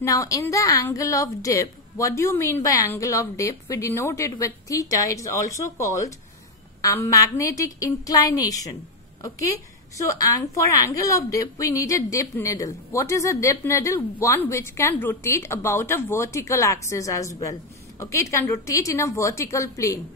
Now in the angle of dip, what do you mean by angle of dip? We denote it with theta. It is also called a magnetic inclination. Okay. So for angle of dip, we need a dip needle. What is a dip needle? One which can rotate about a vertical axis as well. Okay, it can rotate in a vertical plane.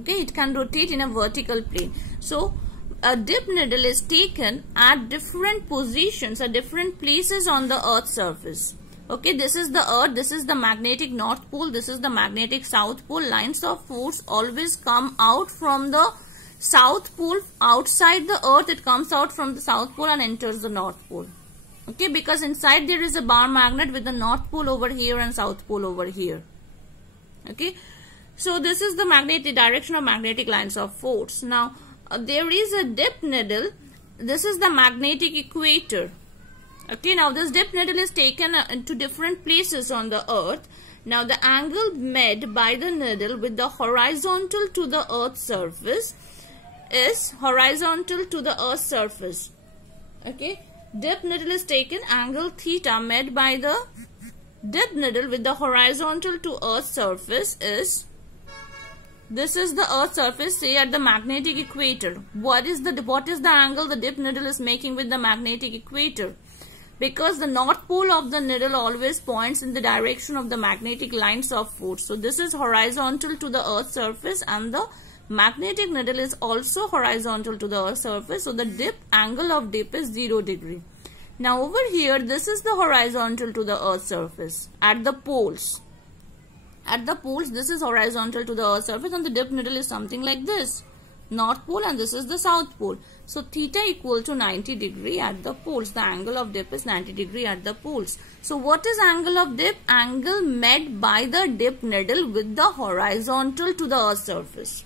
Okay, it can rotate in a vertical plane. So a dip needle is taken at different positions, at different places on the Earth's surface. Okay, this is the Earth, this is the magnetic North Pole, this is the magnetic South Pole. Lines of force always come out from the South Pole. Outside the Earth, it comes out from the South Pole and enters the North Pole. Okay, because inside there is a bar magnet with the North Pole over here and South Pole over here. Okay, so this is the magnetic direction of magnetic lines of force. Now there is a dip needle. This is the magnetic equator. Okay, now this dip needle is taken to different places on the Earth. Now the angle made by the needle with the horizontal to the Earth's surface is horizontal to the Earth's surface. Okay, dip needle is taken, angle theta made by the dip needle with the horizontal to Earth's surface is, this is the Earth's surface, say at the magnetic equator. What is the angle the dip needle is making with the magnetic equator? Because the North Pole of the needle always points in the direction of the magnetic lines of force. So this is horizontal to the Earth's surface and the magnetic needle is also horizontal to the Earth's surface. So the dip angle of dip is 0 degree. Now over here, this is the horizontal to the Earth's surface at the poles. At the poles, this is horizontal to the Earth's surface and the dip needle is something like this. North Pole and this is the South Pole. So theta equal to 90 degree at the poles. The angle of dip is 90 degree at the poles. So what is angle of dip? Angle made by the dip needle with the horizontal to the Earth's surface.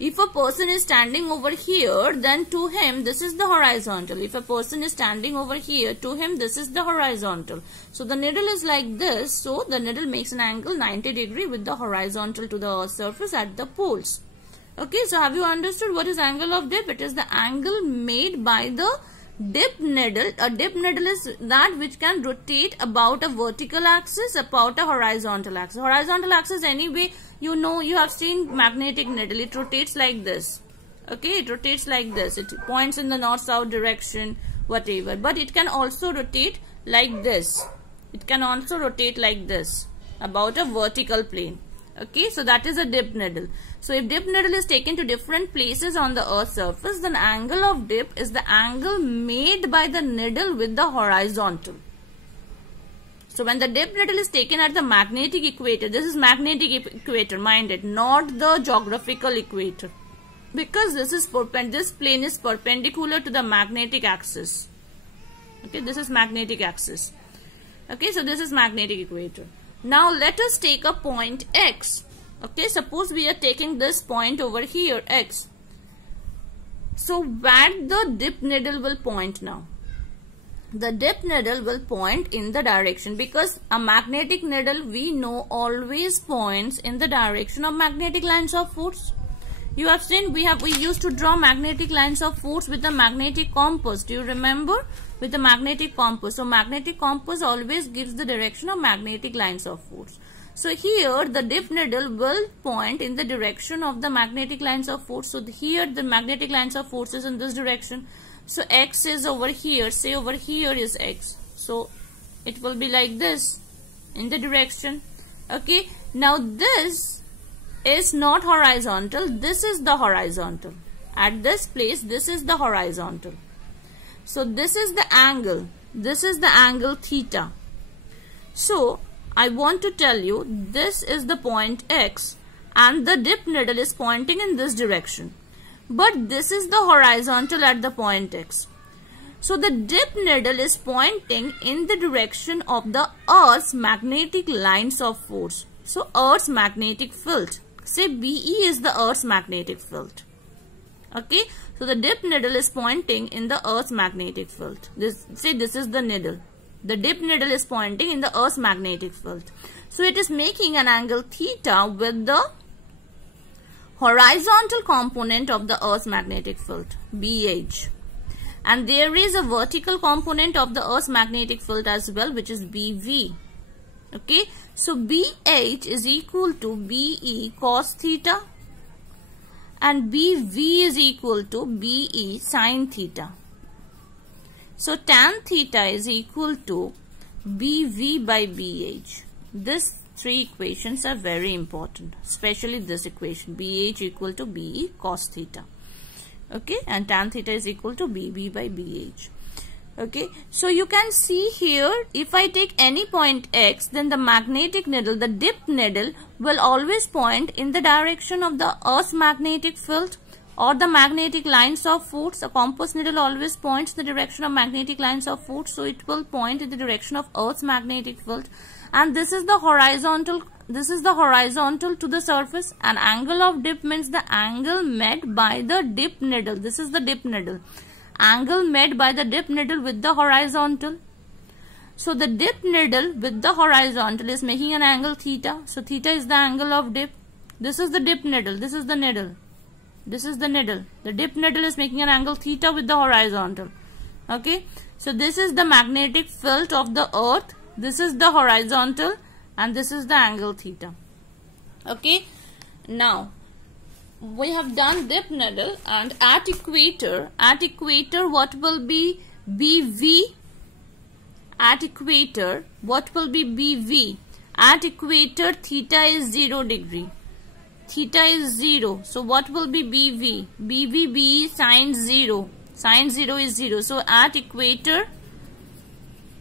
If a person is standing over here, then to him this is the horizontal. If a person is standing over here, to him this is the horizontal. So the needle is like this. So the needle makes an angle 90 degree with the horizontal to the Earth's surface at the poles. Okay, so have you understood what is angle of dip? It is the angle made by the dip needle. A dip needle is that which can rotate about a vertical axis, about a horizontal axis. Horizontal axis, anyway, you know, you have seen magnetic needle. It rotates like this. Okay, it rotates like this. It points in the north-south direction, whatever. But it can also rotate like this. It can also rotate like this, about a vertical plane. Okay, so that is a dip needle. So if dip needle is taken to different places on the Earth's surface, then angle of dip is the angle made by the needle with the horizontal. So when the dip needle is taken at the magnetic equator, this is magnetic equator, mind it, not the geographical equator. Because this plane is perpendicular to the magnetic axis. Okay, this is magnetic axis. Okay, so this is magnetic equator. Now let us take a point X. Okay, suppose we are taking this point over here, X. So where the dip needle will point now? The dip needle will point in the direction, because a magnetic needle, we know, always points in the direction of magnetic lines of force. You have seen we used to draw magnetic lines of force with the magnetic compass. Do you remember? With the magnetic compass. So magnetic compass always gives the direction of magnetic lines of force. So here the dip needle will point in the direction of the magnetic lines of force. So here the magnetic lines of force is in this direction. So X is over here. Say over here is X. So it will be like this in the direction. Okay. Now this is not horizontal. This is the horizontal. At this place, this is the horizontal. So this is the angle. This is the angle theta. So I want to tell you, this is the point X and the dip needle is pointing in this direction. But this is the horizontal at the point X. So the dip needle is pointing in the direction of the Earth's magnetic lines of force. So Earth's magnetic field. Say BE is the Earth's magnetic field. Okay, so the dip needle is pointing in the Earth's magnetic field. This is the needle. The dip needle is pointing in the Earth's magnetic field. So it is making an angle theta with the horizontal component of the Earth's magnetic field, BH. And there is a vertical component of the Earth's magnetic field as well, which is BV. Okay, so BH is equal to BE cos theta and BV is equal to BE sin theta. So tan theta is equal to BV by BH. These three equations are very important, especially this equation, BH equal to BE cos theta. Okay, and tan theta is equal to BV by BH. Okay, so you can see here, if I take any point X, then the magnetic needle, the dip needle, will always point in the direction of the Earth's magnetic field or the magnetic lines of force. A compass needle always points in the direction of magnetic lines of force, so it will point in the direction of Earth's magnetic field. And this is the horizontal to the surface, and angle of dip means the angle made by the dip needle. This is the dip needle. Angle made by the dip needle with the horizontal. So the dip needle with the horizontal is making an angle theta. So theta is the angle of dip. This is the dip needle. This is the needle. This is the needle. The dip needle is making an angle theta with the horizontal. Okay. So this is the magnetic field of the Earth. This is the horizontal and this is the angle theta. Okay. Now we have done dip needle, and at equator what will be BV? At equator what will be BV? At equator theta is 0 degree. Theta is 0. So what will be BV? BV be sin 0. Sin 0 is 0. So at equator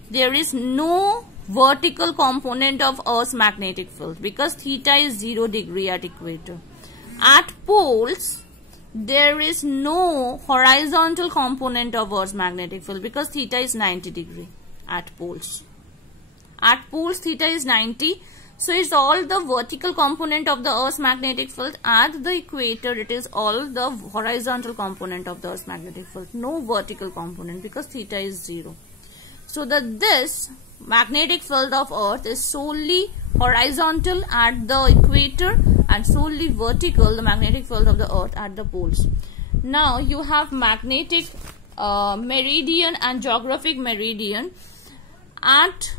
there is no vertical component of Earth's magnetic field because theta is 0 degree at equator. At poles, there is no horizontal component of Earth's magnetic field because theta is 90 degree at poles. At poles, theta is 90. So it's all the vertical component of the Earth's magnetic field. At the equator, it is all the horizontal component of the Earth's magnetic field. No vertical component because theta is 0. So this magnetic field of Earth is solely horizontal at the equator and solely vertical, the magnetic field of the Earth, at the poles. Now you have magnetic meridian and geographic meridian at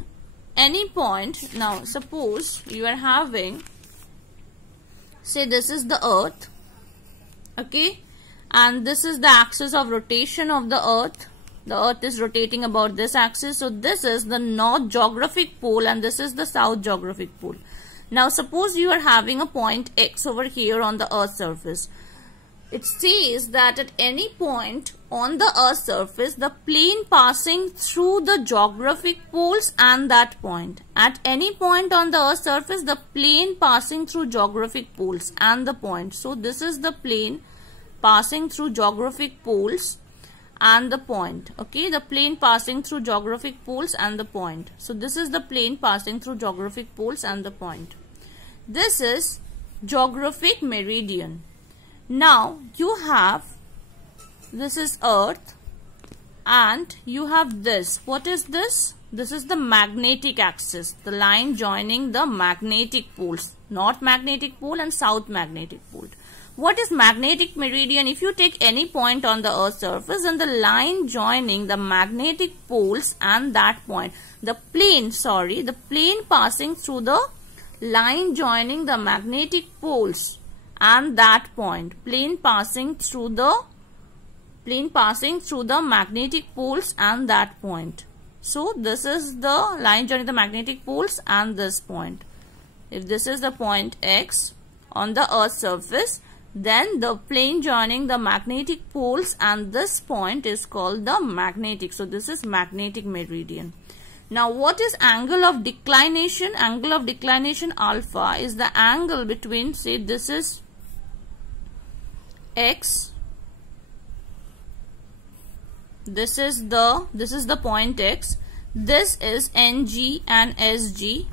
any point. Now suppose you are having, say this is the Earth, okay, and this is the axis of rotation of the Earth. The Earth is rotating about this axis. So this is the north geographic pole and this is the south geographic pole. Now suppose you are having a point X over here on the Earth's surface. It says that at any point on the Earth's surface, the plane passing through the geographic poles and that point. At any point on the Earth's surface, the plane passing through geographic poles and the point. So this is the plane passing through geographic poles and the point. Okay, the plane passing through geographic poles and the point. So this is the plane passing through geographic poles and the point. This is geographic meridian. Now you have, this is Earth and you have this. What is this? This is the magnetic axis, the line joining the magnetic poles, north magnetic pole and south magnetic pole. What is magnetic meridian? If you take any point on the Earth's surface and the line joining the magnetic poles and that point, the plane passing through the line joining the magnetic poles and that point, plane passing through the magnetic poles and that point. So this is the line joining the magnetic poles and this point. If this is the point X on the Earth's surface, then the plane joining the magnetic poles and this point is called the magnetic. So this is magnetic meridian. Now what is angle of declination? Angle of declination alpha is the angle between, say this is X, this is the point X, this is NG and SG,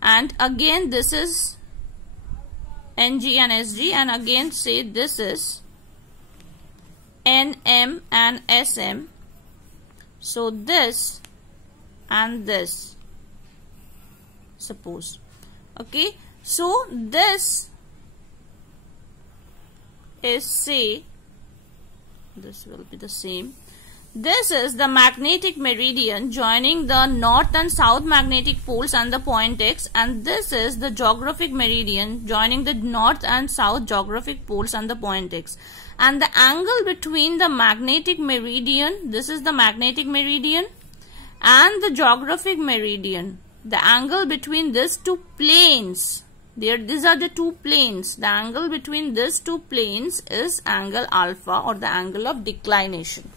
and again this is NG and SG, and again say this is NM and SM. So this and this, suppose. Okay, so this is, say, this will be the same. This is the magnetic meridian joining the north and south magnetic poles and the point X, and this is the geographic meridian joining the north and south geographic poles and the point X. And the angle between the magnetic meridian, this is the magnetic meridian, and the geographic meridian, the angle between these two planes, these are the two planes, the angle between these two planes is angle alpha, or the angle of declination.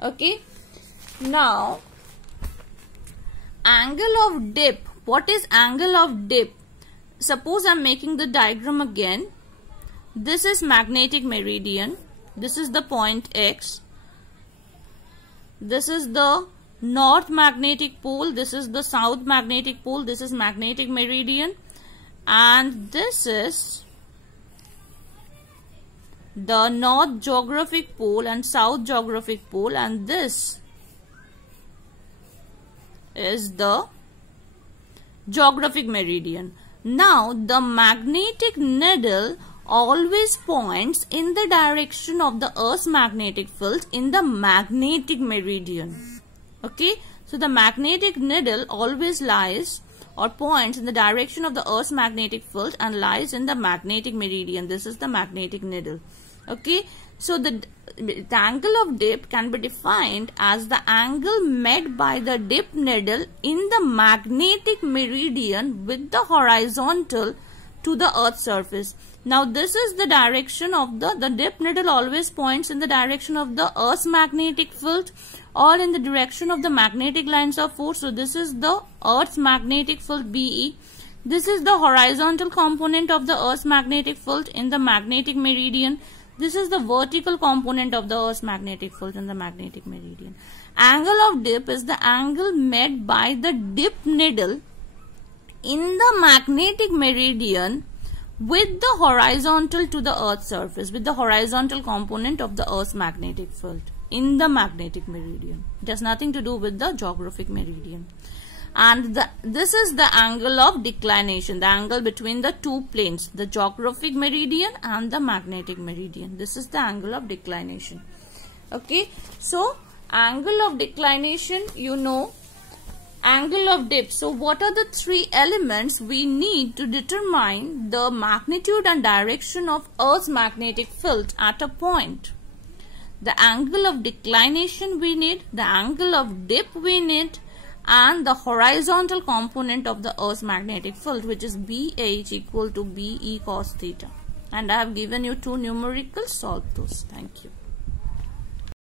Okay, now angle of dip. What is angle of dip? Suppose I am making the diagram again. This is magnetic meridian, this is the point X, this is the north magnetic pole, this is the south magnetic pole, this is magnetic meridian, and this is the north geographic pole and south geographic pole, and this is the geographic meridian. Now the magnetic needle always points in the direction of the Earth's magnetic field in the magnetic meridian. Okay, so the magnetic needle always lies or points in the direction of the Earth's magnetic field and lies in the magnetic meridian. This is the magnetic needle. Okay, so the angle of dip can be defined as the angle made by the dip needle in the magnetic meridian with the horizontal to the Earth's surface. Now this is the direction of the dip needle always points in the direction of the Earth's magnetic field or in the direction of the magnetic lines of force. So this is the Earth's magnetic field BE. This is the horizontal component of the Earth's magnetic field in the magnetic meridian. This is the vertical component of the Earth's magnetic field in the magnetic meridian. Angle of dip is the angle made by the dip needle in the magnetic meridian with the horizontal to the Earth's surface, with the horizontal component of the Earth's magnetic field in the magnetic meridian. It has nothing to do with the geographic meridian. And this is the angle of declination, the angle between the two planes, the geographic meridian and the magnetic meridian. This is the angle of declination. Okay, so angle of declination, you know, angle of dip. So what are the three elements we need to determine the magnitude and direction of Earth's magnetic field at a point? The angle of declination we need, the angle of dip we need, and the horizontal component of the Earth's magnetic field, which is BH equal to BE cos theta. And I have given you two numericals. Solve those. Thank you.